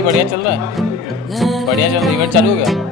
ही बढ़िया चल रहा है, बढ़िया चल रहा है। इवेंट चालू हो गया।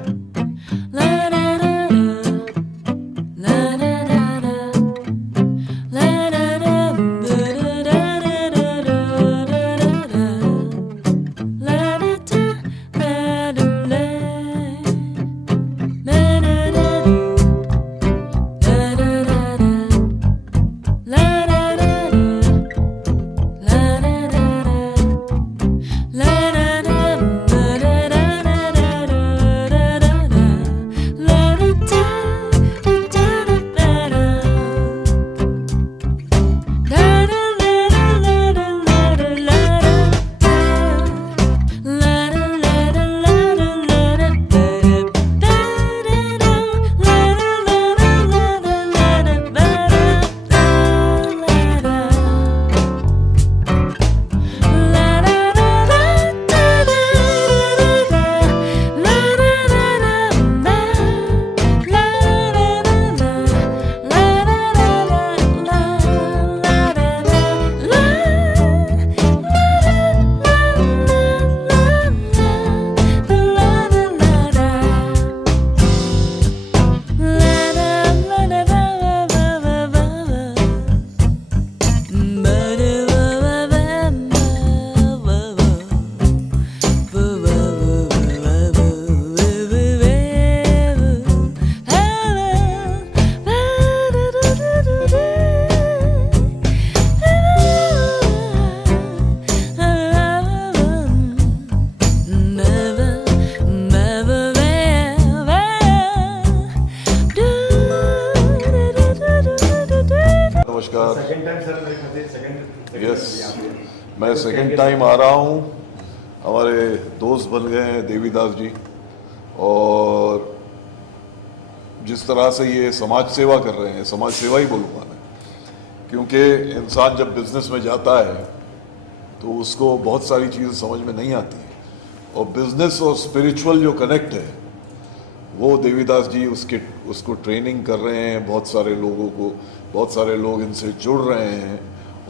यस, मैं सेकंड टाइम आ रहा हूँ। हमारे दोस्त बन गए हैं देवीदास जी, और जिस तरह से ये समाज सेवा कर रहे हैं, समाज सेवा ही बोलूँगा मैं, क्योंकि इंसान जब बिजनेस में जाता है तो उसको बहुत सारी चीज़ें समझ में नहीं आती, और बिजनेस और स्पिरिचुअल जो कनेक्ट है वो देवीदास जी उसको ट्रेनिंग कर रहे हैं। बहुत सारे लोगों को, बहुत सारे लोग इनसे जुड़ रहे हैं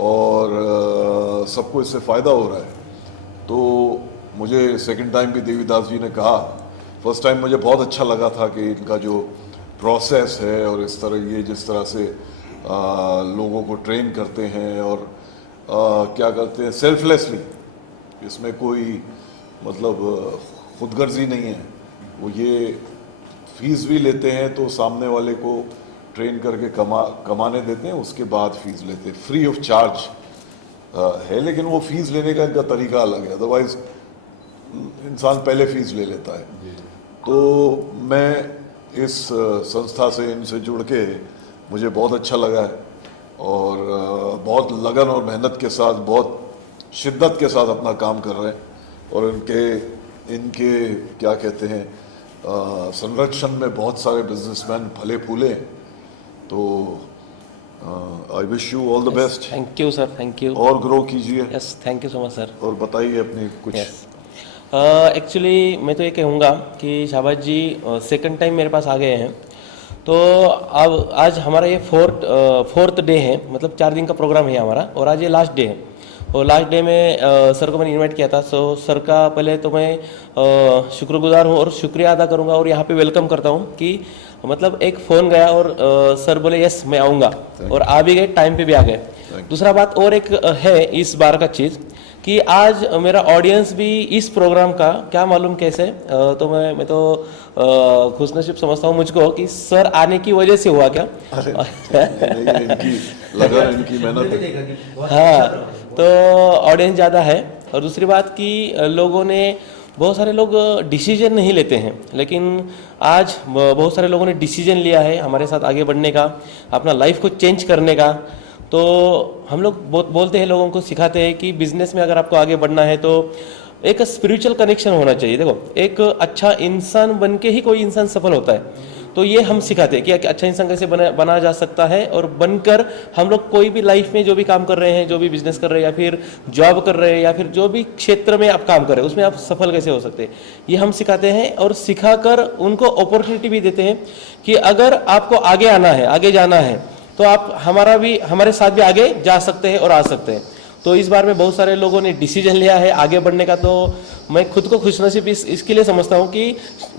और सबको इससे फ़ायदा हो रहा है। तो मुझे सेकंड टाइम भी देवीदास जी ने कहा, फर्स्ट टाइम मुझे बहुत अच्छा लगा था कि इनका जो प्रोसेस है और इस तरह ये जिस तरह से लोगों को ट्रेन करते हैं और क्या करते हैं सेल्फलेसली, इसमें कोई मतलब खुदगर्जी नहीं है। वो ये फीस भी लेते हैं तो सामने वाले को ट्रेन करके कमाने देते हैं, उसके बाद फीस लेते हैं, फ्री ऑफ चार्ज है। लेकिन वो फीस लेने का इनका तरीका अलग है, अदरवाइज इंसान पहले फीस ले लेता है। तो मैं इस संस्था से इनसे जुड़ के मुझे बहुत अच्छा लगा है, और बहुत लगन और मेहनत के साथ, बहुत शिद्दत के साथ अपना काम कर रहे हैं। और इनके क्या कहते हैं संरक्षण में बहुत सारे बिजनेसमैन फले फूले हैं। तो I wish you all the best. Thank you sir, thank you. और ग्रो कीजिए। Yes, thank you so much sir. और बताइए अपनी कुछ। एक्चुअली मैं तो ये कहूँगा कि शाबाज जी सेकंड टाइम मेरे पास आ गए हैं। तो अब आज हमारा ये फोर्थ डे है, मतलब 4 दिन का प्रोग्राम है हमारा, और आज ये लास्ट डे है। और लास्ट डे में सर को मैंने इनवाइट किया था। सो सर का पहले तो मैं शुक्रगुजार हूँ और शुक्रिया अदा करूँगा, और यहाँ पे वेलकम करता हूँ कि मतलब एक फ़ोन गया और सर बोले यस मैं आऊँगा, और आ भी गए, टाइम पे भी आ गए। दूसरा बात और एक है इस बार का चीज़ कि आज मेरा ऑडियंस भी इस प्रोग्राम का क्या मालूम कैसे, तो मैं तो खुशनसीब समझता हूँ मुझको कि सर आने की वजह से हुआ क्या। इनकी लगन, इनकी मेहनत। हाँ, तो ऑडियंस ज़्यादा है। और दूसरी बात कि लोगों ने, बहुत सारे लोग डिसीजन नहीं लेते हैं, लेकिन आज बहुत सारे लोगों ने डिसीजन लिया है हमारे साथ आगे बढ़ने का, अपना लाइफ को चेंज करने का। तो हम लोग बोलते हैं, लोगों को सिखाते हैं कि बिजनेस में अगर आपको आगे बढ़ना है तो एक स्पिरिचुअल कनेक्शन होना चाहिए। देखो, एक अच्छा इंसान बन के ही कोई इंसान सफल होता है। तो ये हम सिखाते हैं कि अच्छा इंसान कैसे बना जा सकता है, और बनकर हम लोग कोई भी लाइफ में जो भी काम कर रहे हैं, जो भी बिजनेस कर रहे हैं, या फिर जॉब कर रहे हैं, या फिर जो भी क्षेत्र में आप काम कर रहे हैं उसमें आप सफल कैसे हो सकते हैं, ये हम सिखाते हैं। और सिखाकर उनको अपॉर्चुनिटी भी देते हैं कि अगर आपको आगे आना है, आगे जाना है, तो आप हमारे साथ भी आगे जा सकते हैं और आ सकते हैं। तो तो इस बार में बहुत सारे लोगों ने डिसीजन लिया है आगे बढ़ने का, तो मैं खुद को खुशनसीब इसके लिए समझता हूँ कि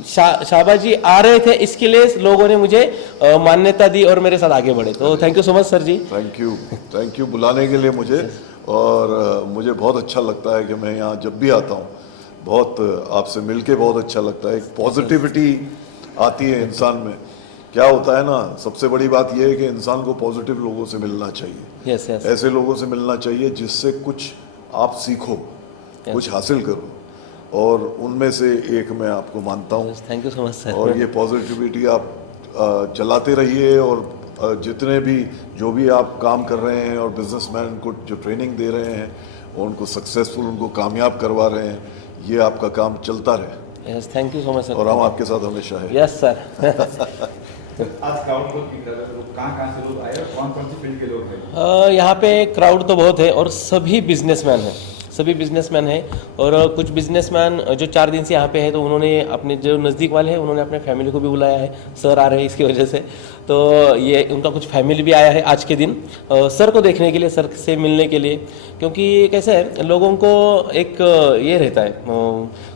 शाहबाज जी आ रहे थे, इसके लिए लोगों ने मुझे मान्यता दी और मेरे साथ आगे बढ़े। तो thank you so much sir ji. Thank you बुलाने के लिए मुझे। और मुझे बहुत अच्छा लगता है कि मैं यहाँ जब भी आता हूँ, बहुत आपसे मिलके बहुत अच्छा लगता है। एक पॉजिटिविटी आती है इंसान में। क्या होता है ना, सबसे बड़ी बात यह है कि इंसान को पॉजिटिव लोगों से मिलना चाहिए। यस यस, ऐसे लोगों से मिलना चाहिए जिससे कुछ आप सीखो, कुछ हासिल करो, और उनमें से एक मैं आपको मानता हूँ। Thank you so much sir. और ये पॉजिटिविटी आप चलाते रहिए, और जितने भी जो भी आप काम कर रहे हैं और बिजनेसमैन को जो ट्रेनिंग दे रहे हैं, उनको सक्सेसफुल, उनको कामयाब करवा रहे हैं, ये आपका काम चलता रहे। Yes, thank you so much sir. और हम आपके साथ हमेशा है। Yes sir. आज क्राउड बहुत दिख रहा है, कहाँ से लोग आए और कौन कौन सी फील्ड के लोग हैं? यहाँ पे क्राउड तो बहुत है और सभी बिजनेसमैन हैं, सभी बिजनेसमैन हैं। और कुछ बिजनेसमैन जो 4 दिन से यहाँ पे हैं, तो उन्होंने अपने जो नज़दीक वाले हैं उन्होंने अपने फैमिली को भी बुलाया है। सर आ रहे हैं इसकी वजह से, तो ये उनका कुछ फैमिली भी आया है आज के दिन सर को देखने के लिए, सर से मिलने के लिए। क्योंकि कैसे है, लोगों को एक ये रहता है,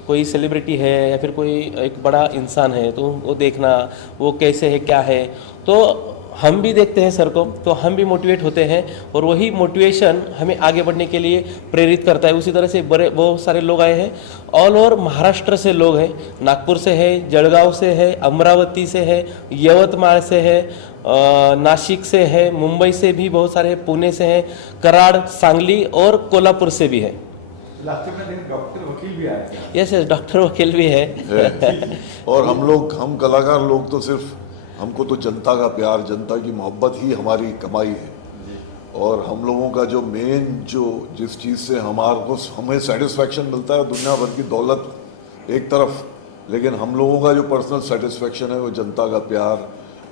कोई सेलिब्रिटी है या फिर कोई एक बड़ा इंसान है, तो वो देखना वो कैसे है क्या है। तो हम भी देखते हैं सर को, तो हम भी मोटिवेट होते हैं और वही मोटिवेशन हमें आगे बढ़ने के लिए प्रेरित करता है। उसी तरह से बहुत सारे लोग आए हैं, ऑल ओवर महाराष्ट्र से लोग हैं, नागपुर से है, जळगाव से है, अमरावती से है, यवतमाळ से है, नासिक से है, मुंबई से भी बहुत सारे, पुणे से हैं, कराड़, सांगली और कोल्हापुर से भी है। लास्ट में डॉक्टर वकील भी आए थे। यस यस, डॉक्टर वकील भी है। और हम कलाकार लोग तो सिर्फ, हमको तो जनता का प्यार, जनता की मोहब्बत ही हमारी कमाई है। और हम लोगों का जो मेन, जो जिस चीज़ से हमें सेटिस्फैक्शन मिलता है, दुनिया भर की दौलत एक तरफ, लेकिन हम लोगों का जो पर्सनल सेटिस्फैक्शन है वो जनता का प्यार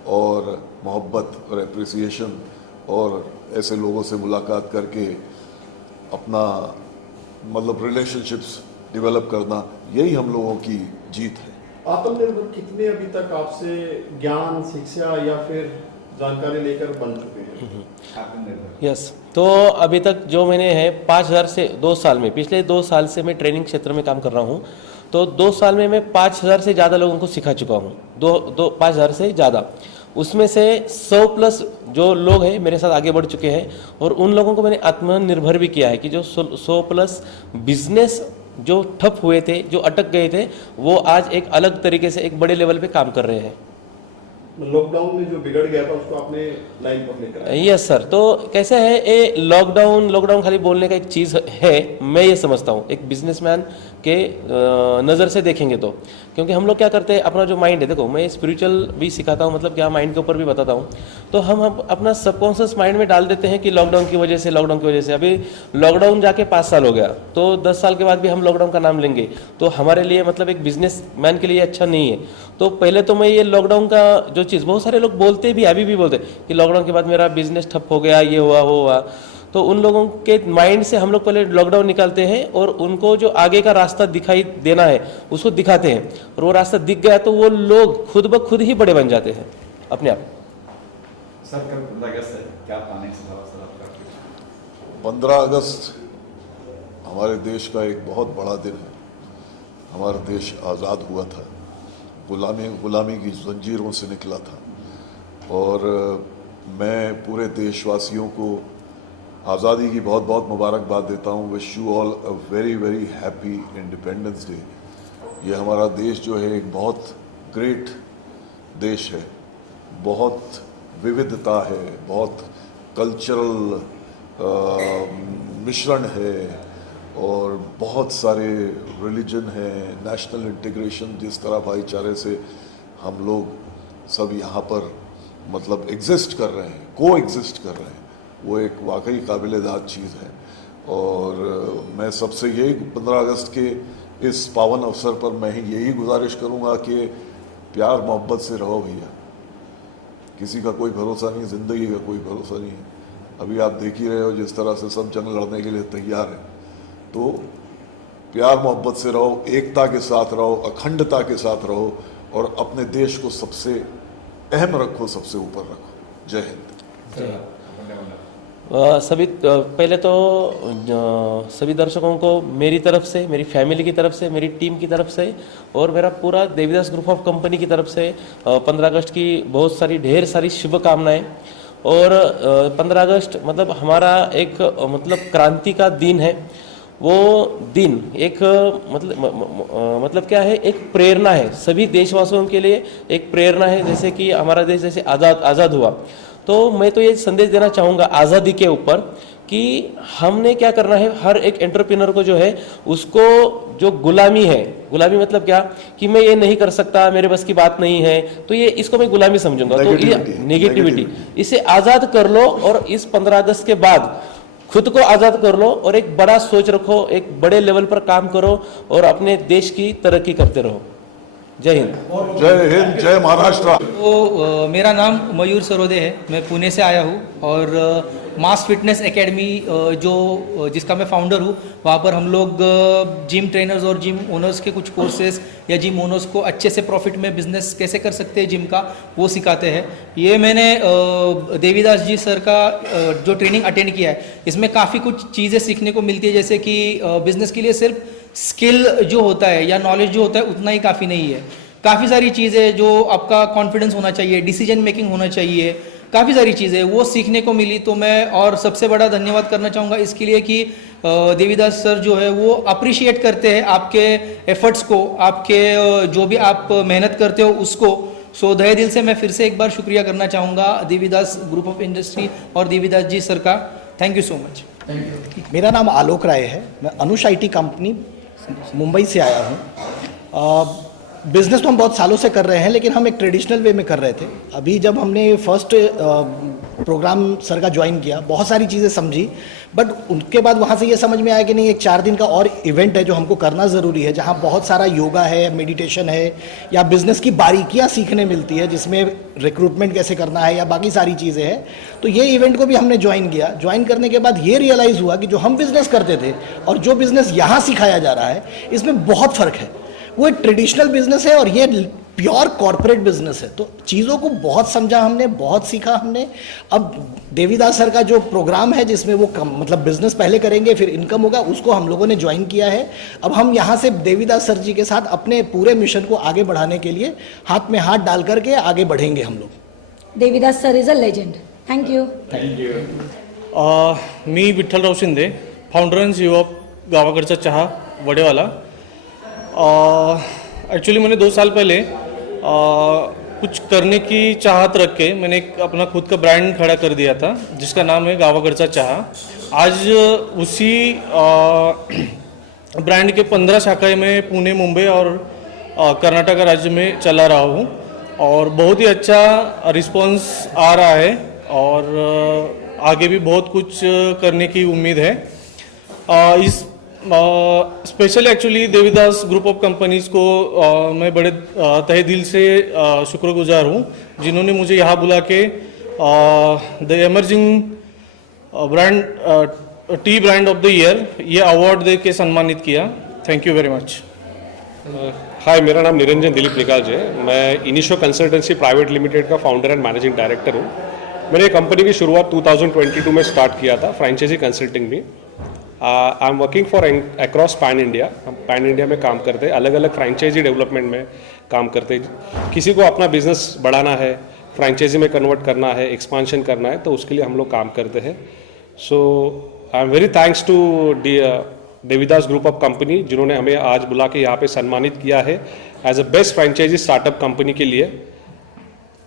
और मोहब्बत और एप्रिसिएशन, और ऐसे लोगों से मुलाकात करके अपना मतलब रिलेशनशिप्स डेवलप करना, यही हम लोगों की जीत है। आत्मनिर्भर कितने अभी तक आपसे ज्ञान, शिक्षा या फिर जानकारी लेकर बन चुके हैं? आत्मनिर्भर। यस, तो अभी तक जो मैंने है 5,000 से 2 साल में, पिछले 2 साल से मैं ट्रेनिंग क्षेत्र में काम कर रहा हूँ। तो 2 साल में मैं 5,000 से ज़्यादा लोगों को सिखा चुका हूँ। 5,000 से ज़्यादा, उसमें से 100 प्लस जो लोग हैं मेरे साथ आगे बढ़ चुके हैं। और उन लोगों को मैंने आत्मनिर्भर भी किया है कि जो 100 प्लस बिजनेस जो ठप हुए थे, जो अटक गए थे, वो आज एक अलग तरीके से एक बड़े लेवल पे काम कर रहे हैं। लॉकडाउन में जो बिगड़ गया था उसको आपने लाइन पर लेकर आए। यस सर, तो कैसे है, ये लॉकडाउन खाली बोलने का एक चीज़ है, मैं ये समझता हूँ एक बिजनेसमैन के नज़र से देखेंगे तो। क्योंकि हम लोग क्या करते हैं, अपना जो माइंड है, देखो मैं स्पिरिचुअल भी सिखाता हूँ, मतलब क्या माइंड के ऊपर भी बताता हूँ। तो हम अपना सबकॉन्शियस माइंड में डाल देते हैं कि लॉकडाउन की वजह से अभी लॉकडाउन जाके 5 साल हो गया, तो 10 साल के बाद भी हम लॉकडाउन का नाम लेंगे, तो हमारे लिए मतलब एक बिजनेसमैन के लिए अच्छा नहीं है। तो पहले तो मैं ये लॉकडाउन का जो चीज़, बहुत सारे लोग बोलते भी, अभी भी बोलते कि लॉकडाउन के बाद मेरा बिजनेस ठप हो गया, ये हुआ वो हुआ। तो उन लोगों के माइंड से हम लोग पहले लॉकडाउन निकालते हैं और उनको जो आगे का रास्ता दिखाई देना है उसको दिखाते हैं, और वो रास्ता दिख गया तो वो लोग खुद ब खुद ही बड़े बन जाते हैं अपने आप। सर कल 15 अगस्त है, क्या प्लानिंग है सर आपका? 15 अगस्त हमारे देश का एक बहुत बड़ा दिन है। हमारा देश आज़ाद हुआ था, गुलामी की जंजीरों से निकला था। और मैं पूरे देशवासियों को आज़ादी की बहुत बहुत मुबारकबाद देता हूँ। Wish you all a very very happy independence day. ये हमारा देश जो है एक बहुत ग्रेट देश है, बहुत विविधता है, बहुत कल्चरल मिश्रण है, और बहुत सारे रिलीजन है, नेशनल इंटीग्रेशन, जिस तरह भाईचारे से हम लोग सब यहाँ पर मतलब एग्जिस्ट कर रहे हैं, को एग्जिस्ट कर रहे हैं, वो एक वाकई काबिल-ए-दाद चीज़ है। और मैं सबसे यही 15 अगस्त के इस पावन अवसर पर मैं यही गुजारिश करूँगा कि प्यार मोहब्बत से रहो भैया। किसी का कोई भरोसा नहीं, ज़िंदगी का कोई भरोसा नहीं है। अभी आप देख ही रहे हो जिस तरह से सब जंग लड़ने के लिए तैयार हैं। तो प्यार मोहब्बत से रहो, एकता के साथ रहो, अखंडता के साथ रहो, और अपने देश को सबसे अहम रखो, सबसे ऊपर रखो। जय हिंद। पहले तो सभी दर्शकों को मेरी तरफ से, मेरी फैमिली की तरफ से, मेरी टीम की तरफ से और मेरा पूरा देवीदास ग्रुप ऑफ कंपनी की तरफ से 15 अगस्त की बहुत सारी ढेर सारी शुभकामनाएं। और 15 अगस्त मतलब हमारा एक मतलब क्रांति का दिन है। वो दिन एक मतलब क्या है, एक प्रेरणा है सभी देशवासियों के लिए, एक प्रेरणा है। जैसे कि हमारा देश जैसे आज़ाद हुआ, तो मैं तो ये संदेश देना चाहूँगा आज़ादी के ऊपर कि हमने क्या करना है, हर एक एंटरप्रेन्योर को जो है उसको जो गुलामी है, गुलामी मतलब क्या कि मैं ये नहीं कर सकता, मेरे बस की बात नहीं है, तो ये इसको मैं गुलामी समझूंगा। तो ये नेगेटिविटी, इसे आज़ाद कर लो और इस 15 अगस्त के बाद खुद को आज़ाद कर लो और एक बड़ा सोच रखो, एक बड़े लेवल पर काम करो और अपने देश की तरक्की करते रहो। जय हिंद। जय हिंद, जय महाराष्ट्र। तो मेरा नाम मयूर सरोदे है, मैं पुणे से आया हूँ और मास फिटनेस एकेडमी जो जिसका मैं फाउंडर हूँ, वहाँ पर हम लोग जिम ट्रेनर्स और जिम ओनर्स के कुछ कोर्सेज या जिम ओनर्स को अच्छे से प्रॉफिट में बिजनेस कैसे कर सकते हैं जिम का, वो सिखाते हैं। ये मैंने देवीदास जी सर का जो ट्रेनिंग अटेंड किया है, इसमें काफ़ी कुछ चीज़ें सीखने को मिलती है। जैसे कि बिजनेस के लिए सिर्फ स्किल जो होता है या नॉलेज जो होता है उतना ही काफ़ी नहीं है, काफ़ी सारी चीज़ें जो आपका कॉन्फिडेंस होना चाहिए, डिसीजन मेकिंग होना चाहिए, काफ़ी सारी चीज़ें वो सीखने को मिली। तो मैं और सबसे बड़ा धन्यवाद करना चाहूँगा इसके लिए कि देवीदास सर जो है वो अप्रिशिएट करते हैं आपके एफर्ट्स को, आपके जो भी आप मेहनत करते हो उसको। सो तहे दिल से मैं फिर से एक बार शुक्रिया करना चाहूँगा देवीदास ग्रुप ऑफ इंडस्ट्री और देवीदास जी सर का। Thank you so much. मेरा नाम आलोक राय है, मैं अनुष IT कंपनी मुंबई से आया हूँ। बिज़नेस तो हम बहुत सालों से कर रहे हैं, लेकिन हम एक ट्रेडिशनल वे में कर रहे थे। अभी जब हमने फर्स्ट प्रोग्राम सर का ज्वाइन किया, बहुत सारी चीज़ें समझी, बट उनके बाद वहाँ से ये समझ में आया कि नहीं, एक 4 दिन का और इवेंट है जो हमको करना ज़रूरी है, जहाँ बहुत सारा योगा है, मेडिटेशन है या बिज़नेस की बारीकियाँ सीखने मिलती है, जिसमें रिक्रूटमेंट कैसे करना है या बाकी सारी चीज़ें हैं। तो ये इवेंट को भी हमने ज्वाइन किया। ज्वाइन करने के बाद ये रियलाइज़ हुआ कि जो हम बिज़नेस करते थे और जो बिज़नेस यहाँ सिखाया जा रहा है, इसमें बहुत फ़र्क है। वो एक ट्रेडिशनल बिजनेस है और ये प्योर कॉर्पोरेट बिजनेस है। तो चीज़ों को बहुत समझा हमने, बहुत सीखा हमने। अब देवीदास सर का जो प्रोग्राम है जिसमें वो मतलब बिजनेस पहले करेंगे फिर इनकम होगा, उसको हम लोगों ने ज्वाइन किया है। अब हम यहाँ से देवीदास सर जी के साथ अपने पूरे मिशन को आगे बढ़ाने के लिए हाथ में हाथ डाल करके आगे बढ़ेंगे हम लोग। Devidas sir is a legend. Thank you. Me Vitthalrao Shinde, founder and CEO of Gavakadcha Chaha Vadewala. Actually मैंने 2 साल पहले कुछ करने की चाहत रख के मैंने एक अपना खुद का ब्रांड खड़ा कर दिया था जिसका नाम है गावाकडचा चहा। आज उसी ब्रांड के 15 शाखाएं मैं पुणे, मुंबई और कर्नाटक राज्य में चला रहा हूँ और बहुत ही अच्छा रिस्पांस आ रहा है और आगे भी बहुत कुछ करने की उम्मीद है। इस specially actually Devidas group of companies को मैं बड़े तहे दिल से शुक्रगुजार हूँ जिन्होंने मुझे यहाँ बुला के the emerging brand tea brand of the year ये अवार्ड दे के सम्मानित किया। Thank you very much. Hi, मेरा नाम निरंजन दिलीप निकाज है। मैं इनिशियो कंसल्टेंसी प्राइवेट लिमिटेड का फाउंडर एंड मैनेजिंग डायरेक्टर हूँ। मैंने कंपनी की शुरुआत 2022 में स्टार्ट किया था फ्रेंचाइजी कंसल्टिंग में। I am working for across pan India. हम पैन इंडिया में काम करते हैं, अलग अलग फ्रेंचाइजी डेवलपमेंट में काम करते हैं। किसी को अपना बिजनेस बढ़ाना है, फ्रेंचाइजी में कन्वर्ट करना है, एक्सपांशन करना है, तो उसके लिए हम लोग काम करते हैं। So I am very thanks to Devidas group of company जिन्होंने हमें आज बुला के यहाँ पे सम्मानित किया है as a best franchise startup company के लिए।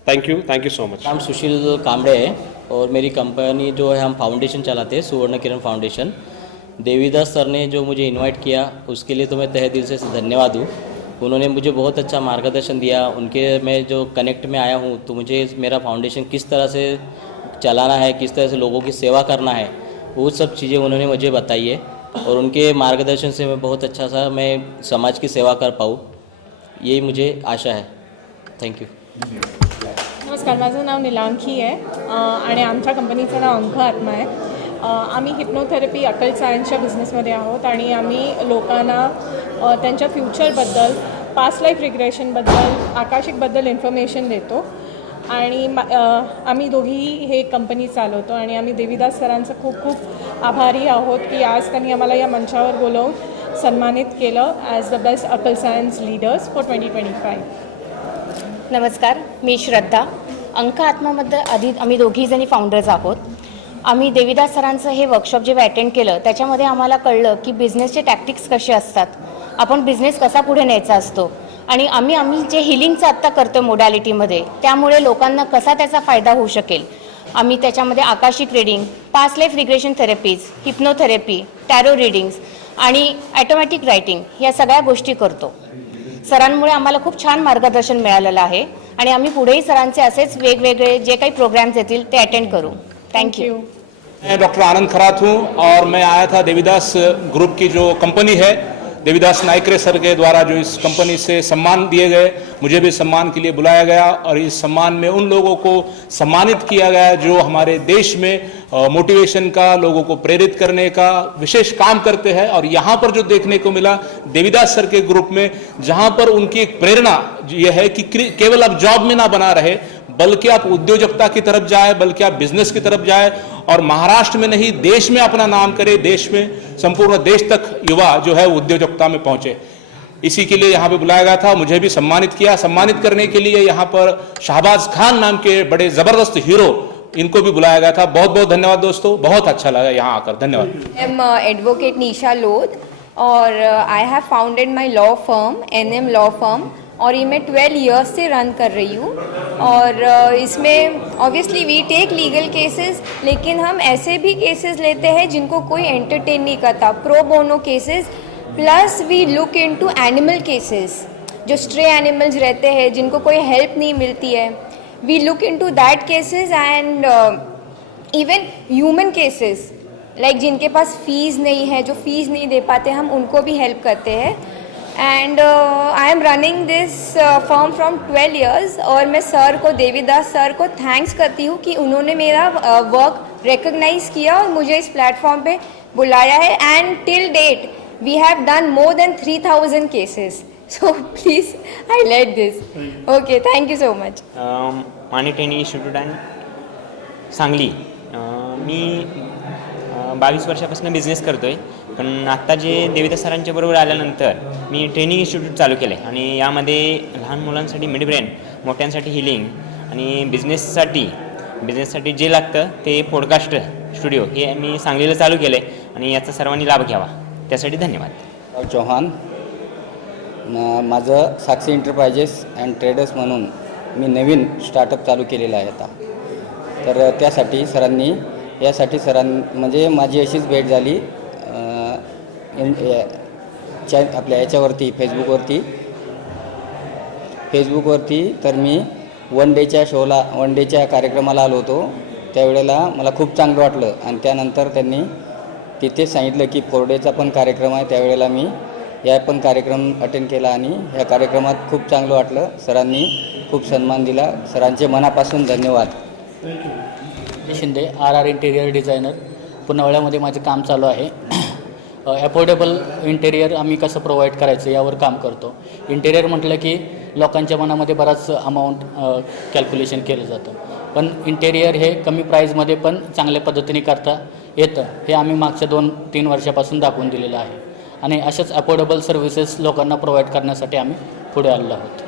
Thank you so much. नाम सुशील कामड़े है और मेरी कंपनी जो है हम फाउंडेशन चलाते हैं, सुवर्ण किरण फाउंडेशन। देवीदास सर ने जो मुझे इनवाइट किया उसके लिए तो मैं तहे दिल से धन्यवाद हूँ। उन्होंने मुझे बहुत अच्छा मार्गदर्शन दिया। उनके मैं जो कनेक्ट में आया हूँ तो मुझे मेरा फाउंडेशन किस तरह से चलाना है, किस तरह से लोगों की सेवा करना है, वो सब चीज़ें उन्होंने मुझे बताई है और उनके मार्गदर्शन से मैं बहुत अच्छा सा मैं समाज की सेवा कर पाऊँ, यही मुझे आशा है। Thank you. नमस्कार, माझं नाव निलांकी आहे आणि आमच्या कंपनीचं नाव अंक आत्मा आहे। आम्ही हिप्नोथेरपी अकल्ट सायन्सच्या बिझनेसमध्ये आहोत आणि आम्ही लोकांना त्यांच्या फ्युचरबद्दल, पास्ट लाईफ रिग्रेशनबद्दल, आकाशिकबद्दल इन्फॉर्मेशन देतो आणि आम्ही दोघीही हे कंपनी चालवतो आणि आम्ही देवीदास सरांचं खूप खूप आभारी आहोत की आज त्यांनी आम्हाला या मंचावर बोलवून सन्मानित केलं ॲज द बेस्ट अकल सायन्स लीडर्स फॉर 2025. नमस्कार, मी श्रद्धा. अंक आत्मामध्ये आधी आम्ही दोघीजणी फाउंडर्स आहोत. आम्ही देवीदास सरांचं हे वर्कशॉप जेव्हा अटेंड केलं त्याच्यामध्ये आम्हाला कळलं की बिझनेसचे टॅक्टिक्स कसे असतात, आपण बिझनेस कसा पुढे न्यायचा असतो आणि आम्ही जे हिलिंगचं आत्ता करतो मोडॅलिटीमध्ये त्यामुळे लोकांना कसा त्याचा फायदा होऊ शकेल. आम्ही त्याच्यामध्ये Akashic reading, past life regression therapies, हिप्नोथेरपी, tarot readings आणि ॲटोमॅटिक रायटिंग या सगळ्या गोष्टी करतो. सरांमुळे आम्हाला खूप छान मार्गदर्शन मिळालेलं आहे आणि आम्ही पुढेही सरांचे असेच वेगवेगळे जे काही प्रोग्राम्स येतील ते अटेंड करू. Thank you. मैं डॉक्टर आनंद खरात हूँ और मैं आया था देवीदास ग्रुप की जो कंपनी है, देवीदास नाइकरे सर के द्वारा जो इस कंपनी से सम्मान दिए गए, मुझे भी सम्मान के लिए बुलाया गया और इस सम्मान में उन लोगों को सम्मानित किया गया जो हमारे देश में मोटिवेशन का, लोगों को प्रेरित करने का विशेष काम करते हैं. और यहाँ पर जो देखने को मिला देवीदास सर के ग्रुप में, जहाँ पर उनकी एक प्रेरणा ये है कि केवल अब जॉब में ना बना रहे बल्कि आप उद्योजकता की तरफ जाए, बल्कि आप बिजनेस की तरफ जाए और महाराष्ट्र में नहीं देश में अपना नाम करे, देश में संपूर्ण देश तक युवा जो है उद्योजकता में पहुंचे. इसी के लिए यहाँ पे बुलाया गया था. मुझे भी सम्मानित किया. सम्मानित करने के लिए यहाँ पर शाहबाज खान नाम के बड़े जबरदस्त हीरो, इनको भी बुलाया गया था. बहुत बहुत धन्यवाद दोस्तों, बहुत अच्छा लगा यहाँ आकर. धन्यवाद. आई एम एडवोकेट निशा लोध और I have founded my law firm NM law firm और ये मैं 12 इयर्स से रन कर रही हूँ. और इसमें obviously we take legal cases, लेकिन हम ऐसे भी केसेस लेते हैं जिनको कोई एंटरटेन नहीं करता, pro bono cases. Plus we look into animal cases, जो स्ट्रे एनिमल्स रहते हैं जिनको कोई हेल्प नहीं मिलती है. We look into that cases and even human cases, like जिनके पास फीस नहीं है, जो फीस नहीं दे पाते, हम उनको भी हेल्प करते हैं. And I am running this firm from 12 years और मैं सर को, देवीदास सर को थैंक्स करती हूँ कि उन्होंने मेरा वर्क रिकग्नाइज किया और मुझे इस प्लेटफॉर्म पे बुलाया है. And till date we have done more than 3000 cases. So please highlight this. Okay, thank you so much. माने ट्रेनिंग इन्स्टिट्यूट आणि सांगली. मी 22 वर्षापासून बिझनेस करतो आहे, पण आत्ता जे देवीदास सरांच्या बरोबर आल्यानंतर मी ट्रेनिंग इन्स्टिट्यूट चालू केलं आहे आणि यामध्ये लहान मुलांसाठी मिड ब्रेन, मोठ्यांसाठी हिलिंग आणि बिझनेससाठी जे लागतं ते पॉडकास्ट स्टुडिओ हे मी सांगलीला चालू केलं आहे आणि याचा सर्वांनी लाभ घ्यावा. त्यासाठी धन्यवाद. चौहान. माझं साक्षी एंटरप्राइजेस अँड ट्रेडर्स म्हणून मी नवीन स्टार्टअप चालू केलेलं आहे आता. तर त्यासाठी सरांनी म्हणजे माझी अशीच भेट झाली आपल्या याच्यावरती फेसबुकवरती. तर मी वन डेच्या कार्यक्रमाला आलो होतो. त्यावेळेला मला खूप चांगलं वाटलं आणि त्यानंतर त्यांनी तिथे सांगितलं की 4 डेचा पण कार्यक्रम आहे. त्यावेळेला मी या पण कार्यक्रम अटेंड केला आणि ह्या कार्यक्रमात खूप चांगलं वाटलं. सरांनी खूप सन्मान दिला. सरांचे मनापासून धन्यवाद. शिंदे, RR इंटेरियर डिझायनर, पुनावळ्यामध्ये माझे काम चालू आहे. अफोर्डेबल इंटेरियर आम्ही कसं प्रोव्हाइड करायचं यावर काम करतो. इंटेरियर म्हटलं की लोकांच्या मनामध्ये बराच अमाऊंट कॅल्क्युलेशन केलं जातं, पण इंटेरियर हे कमी प्राईजमध्ये पण चांगल्या पद्धतीने करता येतं हे आम्ही मागच्या 2-3 वर्षापासून दाखवून दिलेलं आहे आणि अशाच अफोर्डेबल सर्व्हिसेस लोकांना प्रोव्हाइड करण्यासाठी आम्ही पुढे आलेलो आहोत.